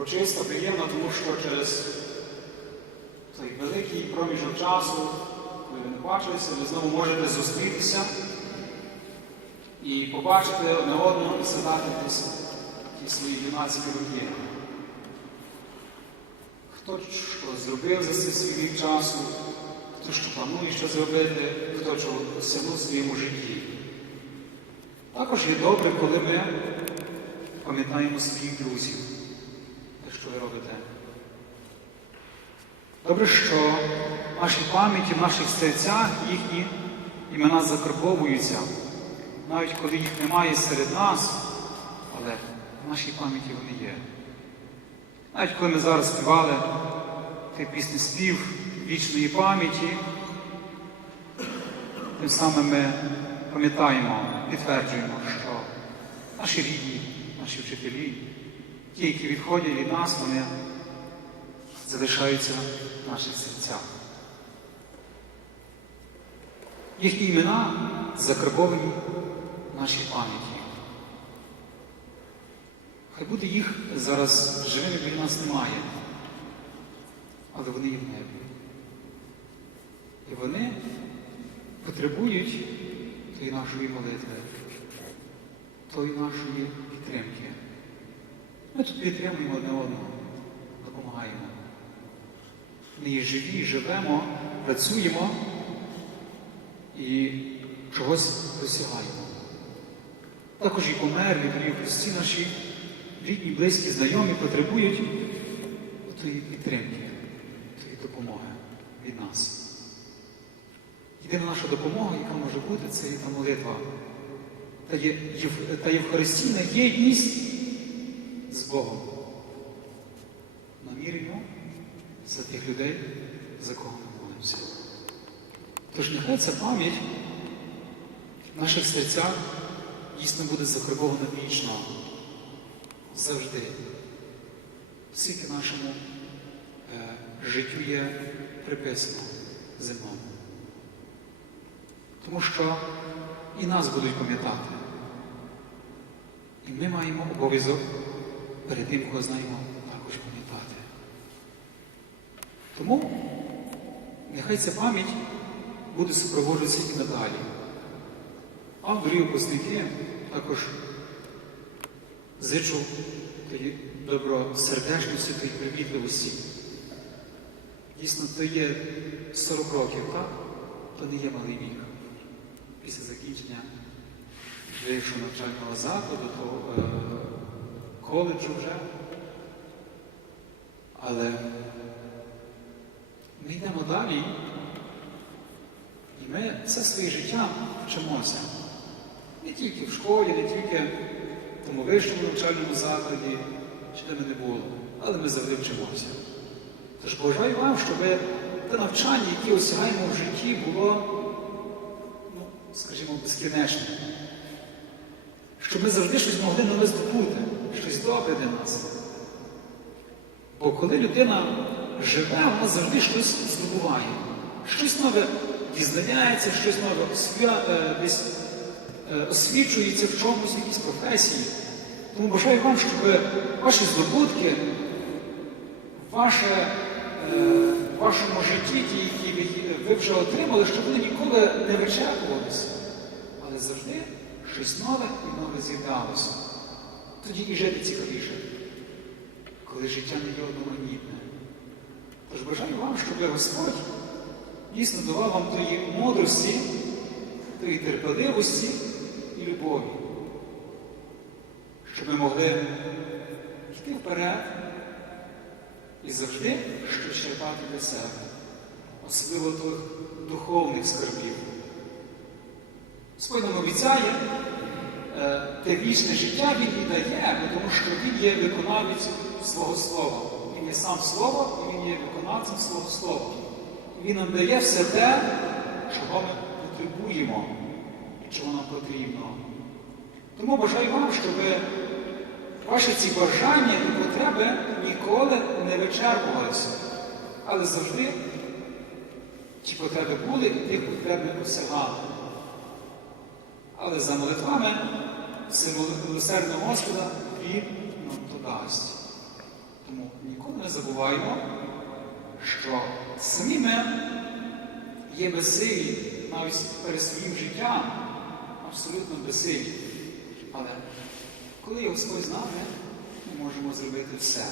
урочисто, приємно, тому що через той великий проміжок часу, коли ви не бачилися, ви знову можете зустрітися і побачити одне одного і згадати ті свої юнацькі роки. Хто що зробив за цей свій рік часу, хто що планує що зробити, хто що досягнув в своєму житті. Також є добре, коли ми пам'ятаємо своїх друзів, що ви робите. Добре, що в нашій пам'яті, в наших серцях їхні імена закарбовуються, навіть коли їх немає серед нас, але в нашій пам'яті вони є. Навіть коли ми зараз співали той пісні спів вічної пам'яті, тим самим ми пам'ятаємо, підтверджуємо, що наші рідні, наші вчителі, ті, які відходять від нас, вони залишаються в наших серцях. Їхні імена закарбовані в нашій пам'яті. Хай буде їх зараз живими біля нас немає, але вони є в небі. І вони потребують тої нашої молитви, тої нашої підтримки. Ми тут підтримуємо одне одного, допомагаємо. Ми є живі, живемо, працюємо і чогось досягаємо. Також і померлі, дорогі всі наші рідні, близькі, знайомі потребують тої підтримки, тої допомоги від нас. Єдина наша допомога, яка може бути, це та молитва. Та, є, та Євхаристійна єдність Богом. Намірюємо за тих людей, за кого ми молимося. Тож нехай ця пам'ять в наших серцях дійсно буде закарбована вічно. Завжди. Скільки нашому е, життю є приписано земному. Тому що і нас будуть пам'ятати. І ми маємо обов'язок перед тим, кого знаємо, також пам'ятати. Тому нехай ця пам'ять буде супроводжуватися і надалі. А дорогі випускники також зичу добросердечності та й привітливості. Дійсно, то є 40 років, так? То не є малий вік. Після закінчення вищого навчального закладу, то е, коледжу вже. Але ми йдемо далі, і ми все своє життя вчимося. Не тільки в школі, не тільки в тому вищому навчальному закладі, чи де ми не було, але ми завжди вчимося. Тож бажаю вам, щоб те навчання, яке осягаємо в житті, було, ну, скажімо, безкінечне. Щоб ми завжди щось могли нове щось нас. Бо коли людина живе, вона завжди щось здобуває. Щось нове дізнається, щось нове освя... е, десь е, освічується в чомусь, якійсь професії. Тому бажаю вам, щоб ваші здобутки, ваше, е, в вашому житті, ті, які ви вже отримали, щоб вони ніколи не вичерпувалися, але завжди щось нове і нове з'являлося. І жити цікавіше, коли життя не є одноманітне. Тож бажаю вам, щоб Господь дійсно давав вам тої мудрості, тої терпеливості і любові, щоб ми могли йти вперед і завжди щось черпати для себе, особливо тих духовних скарбів. Господь нам обіцяє те вічне життя Він і дає, тому що Він є виконавець свого слова. Він є сам слово, і Він є виконавцем свого слова. Він нам дає все те, чого ми потребуємо і чого нам потрібно. Тому бажаю вам, щоб ваші ці бажання і потреби ніколи не вичерпувалися, але завжди ті потреби були і тих потреб ми осягали. Але за молитвами всемилосердного Господа Він нам то дасть. Тому ніколи не забуваємо, що самі ми є безсилі навіть перед своїм життям, абсолютно безсилі. Але коли Господь з нами, ми можемо зробити все.